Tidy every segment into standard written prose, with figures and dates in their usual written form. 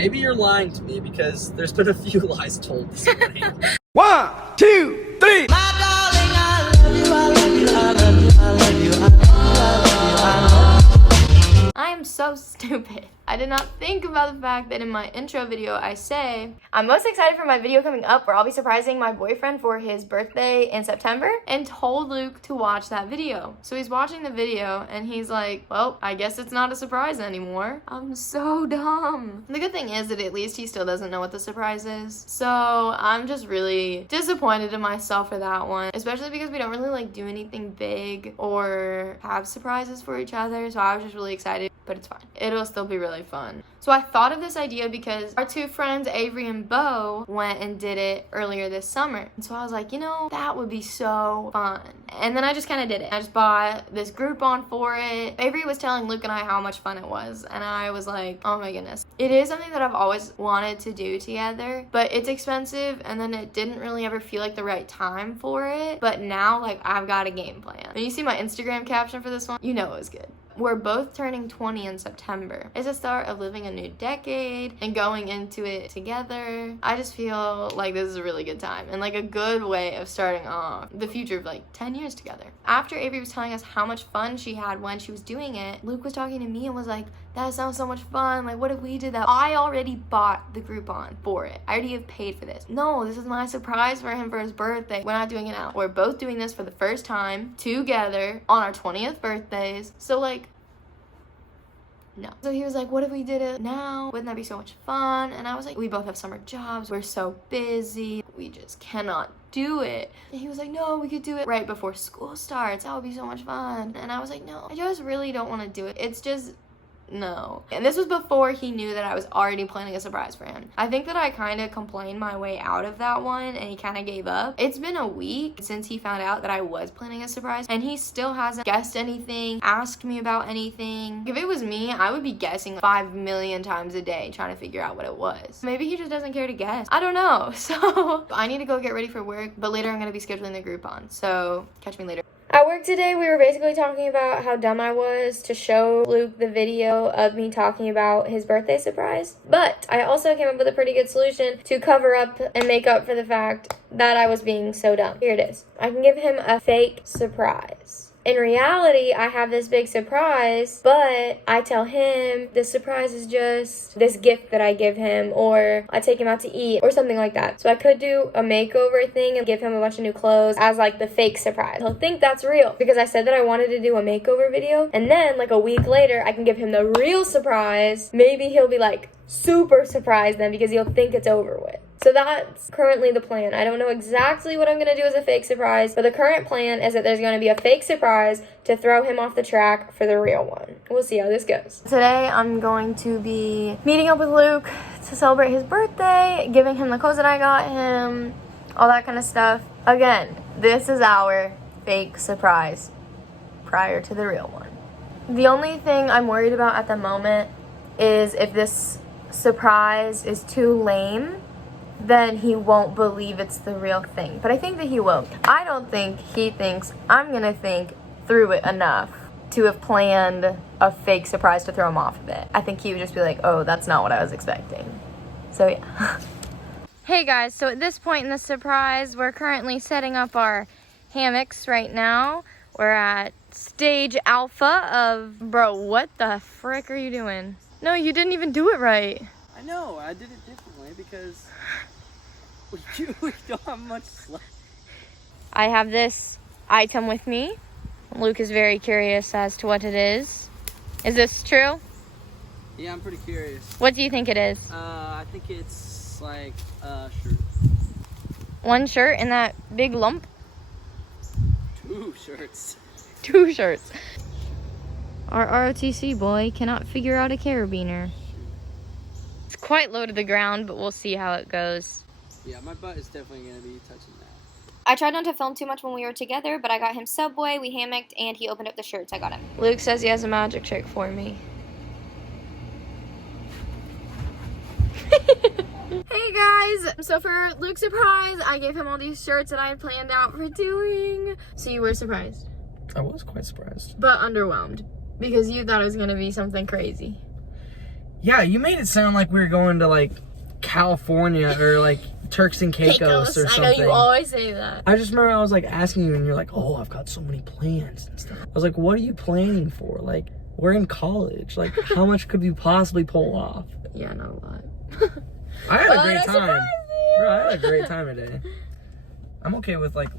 maybe you're lying to me because there's been a few lies told this morning. 1, 2, 3. My darling, I love you, I love you, I love you, I love you, I love you, I love you. I am so stupid. I did not think about the fact that in my intro video I say, I'm most excited for my video coming up where I'll be surprising my boyfriend for his birthday in September, and told Luke to watch that video. So he's watching the video and he's like, well, I guess it's not a surprise anymore. I'm so dumb. The good thing is that at least he still doesn't know what the surprise is. So I'm just really disappointed in myself for that one, especially because we don't really like do anything big or have surprises for each other. So I was just really excited, but it's fine. It'll still be really fun. So I thought of this idea because our two friends, Avery and Bo, went and did it earlier this summer. And so I was like, you know, that would be so fun. And then I just kind of did it. I just bought this Groupon for it. Avery was telling Luke and I how much fun it was. And I was like, oh my goodness. It is something that I've always wanted to do together, but it's expensive. And then it didn't really ever feel like the right time for it. But now, like, I've got a game plan. When you see my Instagram caption for this one, you know it was good. We're both turning 20 in September. It's the start of living a new decade and going into it together. I just feel like this is a really good time and like a good way of starting off the future of like 10 years together. After Avery was telling us how much fun she had when she was doing it, Luke was talking to me and was like, that sounds so much fun. Like, what if we did that? I already bought the Groupon for it. I already have paid for this. No, this is my surprise for him for his birthday. We're not doing it now. We're both doing this for the first time together on our 20th birthdays. So like, no. So he was like, what if we did it now? Wouldn't that be so much fun? And I was like, we both have summer jobs. We're so busy. We just cannot do it. And he was like, no, we could do it right before school starts. That would be so much fun. And I was like, no, I just really don't want to do it. It's just, no. And this was before he knew that I was already planning a surprise for him. I think that I kind of complained my way out of that one and he kind of gave up. It's been a week since he found out that I was planning a surprise and he still hasn't guessed anything, asked me about anything. If it was me, I would be guessing 5 million times a day trying to figure out what it was. Maybe he just doesn't care to guess. I don't know. So I need to go get ready for work, but later I'm going to be scheduling the Groupon. So catch me later. At work today, we were basically talking about how dumb I was to show Luke the video of me talking about his birthday surprise. But I also came up with a pretty good solution to cover up and make up for the fact that I was being so dumb. Here it is. I can give him a fake surprise. In reality, I have this big surprise, but I tell him the surprise is just this gift that I give him, or I take him out to eat, or something like that. So I could do a makeover thing and give him a bunch of new clothes as like the fake surprise. He'll think that's real because I said that I wanted to do a makeover video, and then like a week later, I can give him the real surprise. Maybe he'll be like super surprised then because he'll think it's over with. So that's currently the plan. I don't know exactly what I'm going to do as a fake surprise, but the current plan is that there's going to be a fake surprise to throw him off the track for the real one. We'll see how this goes. Today, I'm going to be meeting up with Luke to celebrate his birthday, giving him the clothes that I got him, all that kind of stuff. Again, this is our fake surprise prior to the real one. The only thing I'm worried about at the moment is if this surprise is too lame, then he won't believe it's the real thing. But I think that he will. I don't think he thinks I'm gonna think through it enough to have planned a fake surprise to throw him off of it. I think he would just be like, oh, that's not what I was expecting. So yeah. Hey guys, so at this point in the surprise, we're currently setting up our hammocks right now. We're at stage alpha of, bro, what the frick are you doing? No, you didn't even do it right. I know, I did it differently because we don't have much left. I have this item with me. Luke is very curious as to what it is. Is this true? Yeah, I'm pretty curious. What do you think it is? I think it's like a shirt. One shirt in that big lump? 2 shirts. 2 shirts. Our ROTC boy cannot figure out a carabiner. It's quite low to the ground, but we'll see how it goes. Yeah, my butt is definitely going to be touching that. I tried not to film too much when we were together, but I got him Subway, we hammocked, and he opened up the shirts I got him. Luke says he has a magic trick for me. Hey guys! So for Luke's surprise, I gave him all these shirts that I had planned out for doing. So you were surprised? I was quite surprised. But underwhelmed. Because you thought it was going to be something crazy. Yeah, you made it sound like we were going to like California or like Turks and Caicos or something. I know you always say that. I just remember I was like asking you and you're like, oh, I've got so many plans and stuff. I was like, what are you planning for? Like, we're in college. Like, how much could you possibly pull off? Yeah, not a lot. I had a great time. Bro, I had a great time today. I'm okay with like,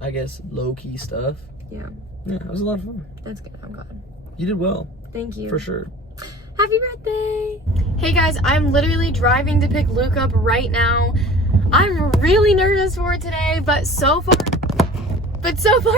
I guess, low-key stuff. Yeah. Yeah, it was a lot of fun. That's good. I'm glad. You did well. Thank you. For sure. Happy birthday! Hey guys, I'm literally driving to pick Luke up right now. I'm really nervous for it today, but so far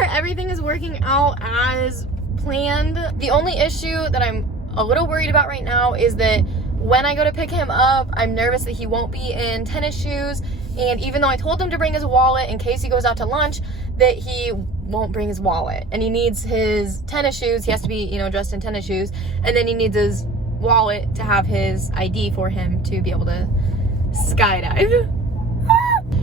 everything is working out as planned. The only issue that I'm a little worried about right now is that when I go to pick him up, I'm nervous that he won't be in tennis shoes, and even though I told him to bring his wallet in case he goes out to lunch, that he won't bring his wallet, and he needs his tennis shoes. He has to be, you know, dressed in tennis shoes, and then he needs his wallet to have his ID for him to be able to skydive.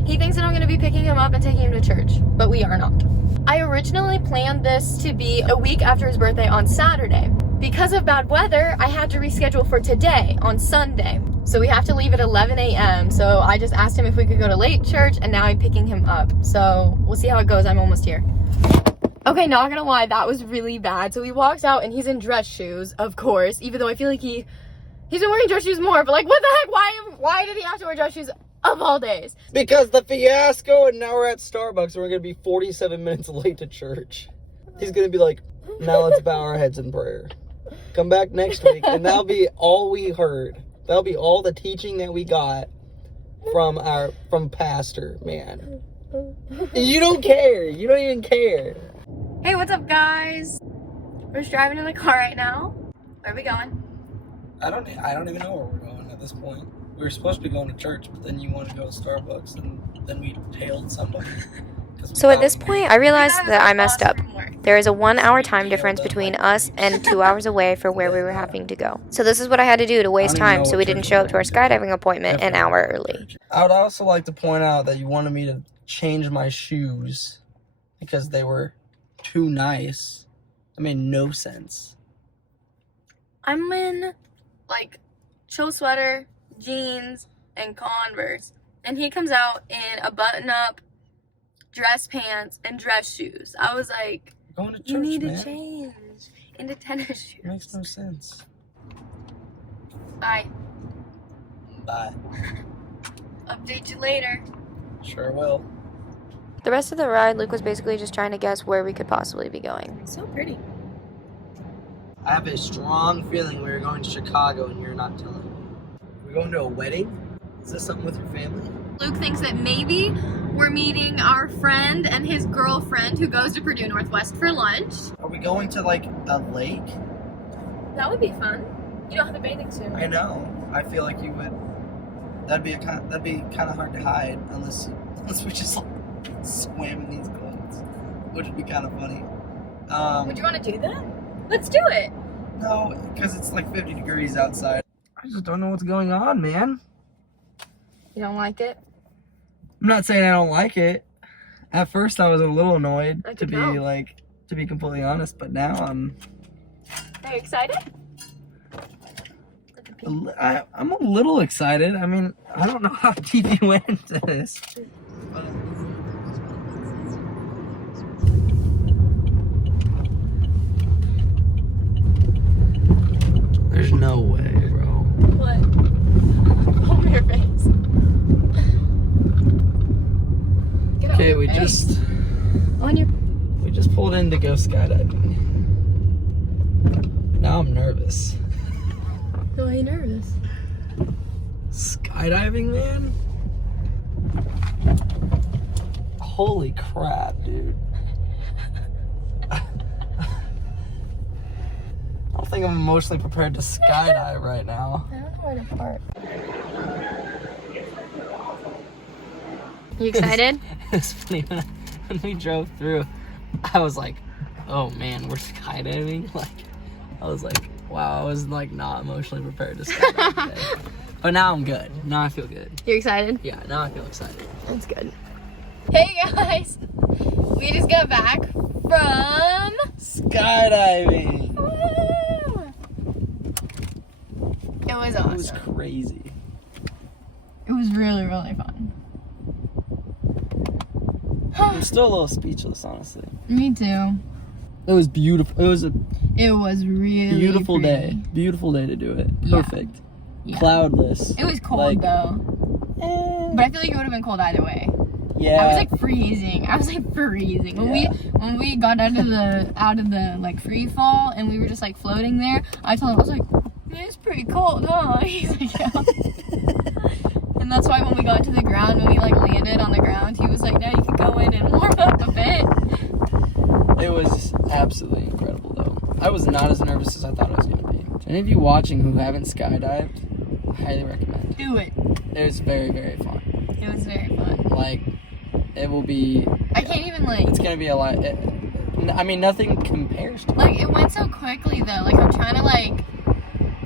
He thinks that I'm going to be picking him up and taking him to church, but we are not. I originally planned this to be a week after his birthday on Saturday. Because of bad weather, I had to reschedule for today on Sunday. So we have to leave at 11 a.m. So I just asked him if we could go to late church, and now I'm picking him up. So we'll see how it goes. I'm almost here. Okay, not gonna lie, that was really bad. So he walks out and he's in dress shoes, of course, even though I feel like he's been wearing dress shoes more, but like, what the heck? Why did he have to wear dress shoes of all days? Because the fiasco, and now we're at Starbucks and we're gonna be 47 minutes late to church. He's gonna be like, now let's bow our heads in prayer. Come back next week, and that'll be all we heard. That'll be all the teaching that we got from Pastor, man. You don't care. You don't even care. Hey, what's up, guys? We're just driving in the car right now. Where are we going? I don't even know where we're going at this point. We were supposed to be going to church, but then you wanted to go to Starbucks, and then we tailed somebody. So at this point, I realized that I messed up. There is a 1 hour time difference between us and 2 hours away for where we were having to go. So this is what I had to do to waste time so we didn't show up to our skydiving appointment an hour early. I would also like to point out that you wanted me to change my shoes because they were too nice. That made no sense. I'm in, like, chill sweater, jeans, and Converse. And he comes out in a button-up, dress pants, and dress shoes. I was like, Going to church, you need man. to change into tennis shoes. It makes no sense. Bye. Bye. Update you later. Sure will. The rest of the ride, Luke was basically just trying to guess where we could possibly be going. So pretty. I have a strong feeling we were going to Chicago and you're not telling me. We're going to a wedding? Is this something with your family? Luke thinks that maybe we're meeting our friend and his girlfriend who goes to Purdue Northwest for lunch. Are we going to like a lake? That would be fun. You don't have a bathing suit. I know. I feel like you would. That'd be kind of hard to hide unless we just like swam in these clothes, which would be kind of funny. Would you want to do that? Let's do it. No, because it's like 50 degrees outside. I just don't know what's going on, man. You don't like it? I'm not saying I don't like it. At first, I was a little annoyed, I to could be tell. to be completely honest. But now I'm Are you excited? I'm a little excited. I mean, I don't know how deep you went into this. There's no way, bro. What? Hold your face. Get out. Okay, we Hey. just On you. pulled in to go skydiving. Now I'm nervous. Why are you nervous? Skydiving, man? Holy crap, dude. I don't think I'm emotionally prepared to skydive right now. I don't know where to park. You excited? It's funny, when we drove through, I was like, oh man, we're skydiving? Like, I was like, wow, I was like not emotionally prepared to skydive today. But now I'm good. Now I feel good. You excited? Yeah, now I feel excited. That's good. Hey guys! We just got back from Skydiving! Woo! It was awesome. It was crazy. It was really, really fun. I'm still a little speechless, honestly. Me too. It was beautiful. It was a It was really beautiful pretty. day. Beautiful day to do it. Yeah. Perfect. Yeah. Cloudless. It was cold Like, though. But I feel like it would have been cold either way. Yeah. I was like freezing. When we got out of the like free fall and we were just like floating there, I told him, I was like, it's pretty cold, huh? He's like, yeah. And that's why when we got to the ground, when we like landed on the ground, he was like, now you can go in and warm up a bit. It was absolutely incredible though. I was not as nervous as I thought I was gonna be. To any of you watching who haven't skydived, I highly recommend. Do it. It was very, very fun. It was very fun. Like, it will be. I can't even like. It's gonna be a lot. I mean, nothing compares to. Like, it went so quickly though. Like, I'm trying to like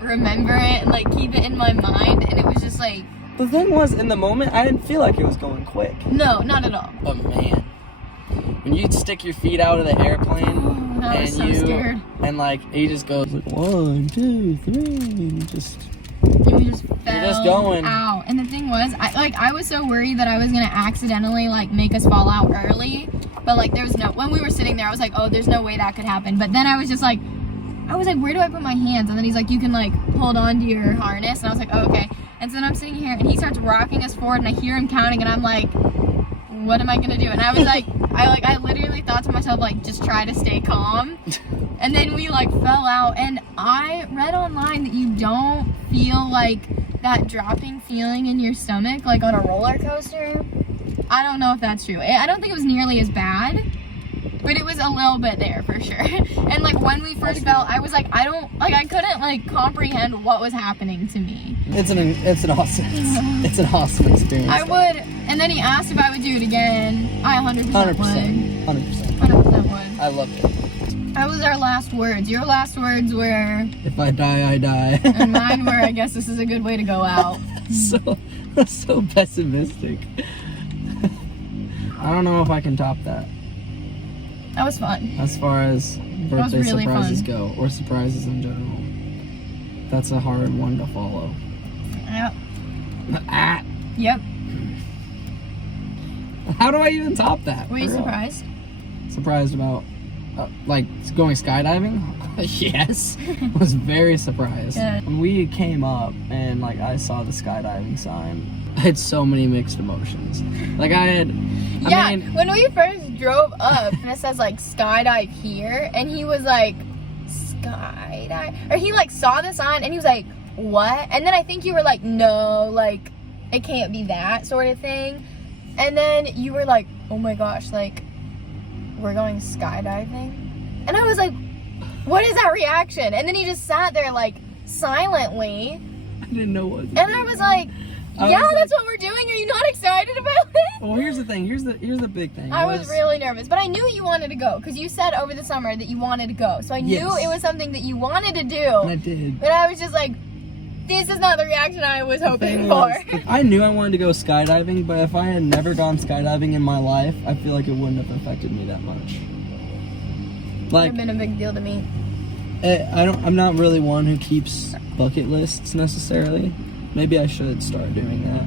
remember it and like keep it in my mind, and it was just like. The thing was, in the moment, I didn't feel like it was going quick. No, not at all. But man, when you stick your feet out of the airplane, I was and so scared. and like he just goes like 1, 2, 3, and just. And we just fell You're just going. out. And the thing was, I was so worried that I was gonna accidentally like make us fall out early. But like there was no, when we were sitting there, I was like, oh, there's no way that could happen. But then I was like, where do I put my hands? And then he's like, you can like hold on to your harness. And I was like, oh, okay. And so then I'm sitting here and he starts rocking us forward and I hear him counting and I'm like, what am I gonna do? And I was like, I literally thought to myself, like, just try to stay calm. And then we like fell out, and I read online that you don't feel like that dropping feeling in your stomach like on a roller coaster. I don't know if that's true. I don't think it was nearly as bad, but it was a little bit there for sure. And like when we first fell, I was like, I couldn't like comprehend what was happening to me. It's an awesome experience. I would, and then he asked if I would do it again. I 100% would. 100% would. I loved it. That was our last words. Your last words were, If I die, I die. and mine were, I guess this is a good way to go out. so pessimistic. I don't know if I can top that. That was fun. As far as birthday really surprises fun. go, or surprises in general. That's a hard one to follow. Yep. Yep. How do I even top that? Were you For real? surprised? Surprised about, like, going skydiving? Yes. I was very surprised. Yeah. When we came up and, like, I saw the skydiving sign, I had so many mixed emotions. Like, I mean, when we first drove up and it says like skydive here, and he was like, skydive, or he like saw the sign and he was like, what? And then I think you were like, no, like it can't be that sort of thing. And then you were like, oh my gosh, like we're going skydiving. And I was like, what is that reaction? And then he just sat there like silently. I didn't know what to And do. I was like, that's what we're doing. Are you not excited about it? Well, here's the thing. Here's the big thing. I was really nervous, but I knew you wanted to go because you said over the summer that you wanted to go. So I knew Yes. it was something that you wanted to do. And I did. But I was just like, this is not the reaction I was hoping Thing for. was, I knew I wanted to go skydiving, but if I had never gone skydiving in my life, I feel like it wouldn't have affected me that much. It would Like, have been a big deal to me. I'm not really one who keeps bucket lists necessarily. Maybe I should start doing that.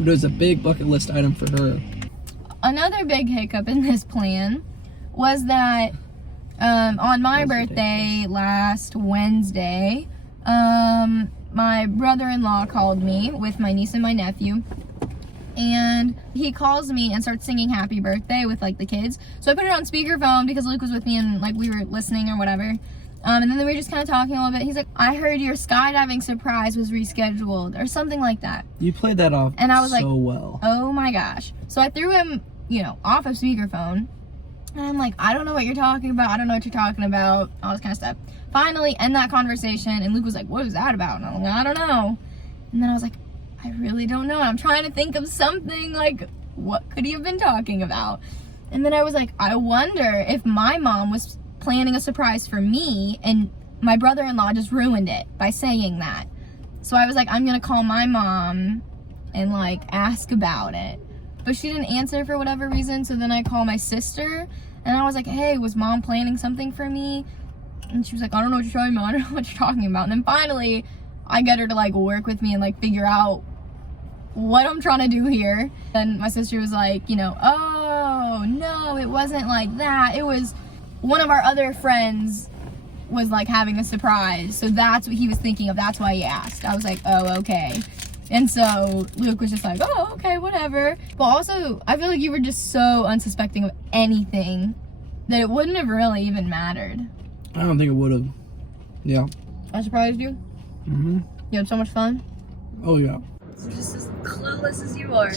It was a big bucket list item for her. Another big hiccup in this plan was that on my birthday last Wednesday, my brother-in-law called me with my niece and my nephew. And he calls me and starts singing happy birthday with like the kids. So I put it on speakerphone because Luke was with me and like we were listening or whatever. And then we were just kind of talking a little bit. He's like, I heard your skydiving surprise was rescheduled or something like that. You played that off And I was so like, well. Oh my gosh. So I threw him, off of speakerphone. And I'm like, I don't know what you're talking about. I don't know what you're talking about. All this kind of stuff. Finally, end that conversation. And Luke was like, what is that about? And I'm like, I don't know. And then I was like, I really don't know. I'm trying to think of something, like, what could he have been talking about? And then I was like, I wonder if my mom was planning a surprise for me and my brother-in-law just ruined it by saying that. So I was like, I'm gonna call my mom and like ask about it. But she didn't answer for whatever reason, so then I called my sister and I was like, hey, was mom planning something for me? And she was like, I don't know what you're talking about. I don't know what you're talking about. And then finally, I get her to like work with me and like figure out what I'm trying to do here. And my sister was like, you know, oh, no, it wasn't like that. It was one of our other friends was like having a surprise. So that's what he was thinking of. That's why he asked. I was like, oh, okay. And so Luke was just like, oh, okay, whatever. But also, I feel like you were just so unsuspecting of anything that it wouldn't have really even mattered. I don't think it would have. Yeah. I surprised you? Mm-hmm. You had so much fun? Oh, yeah. Just as clueless as you are.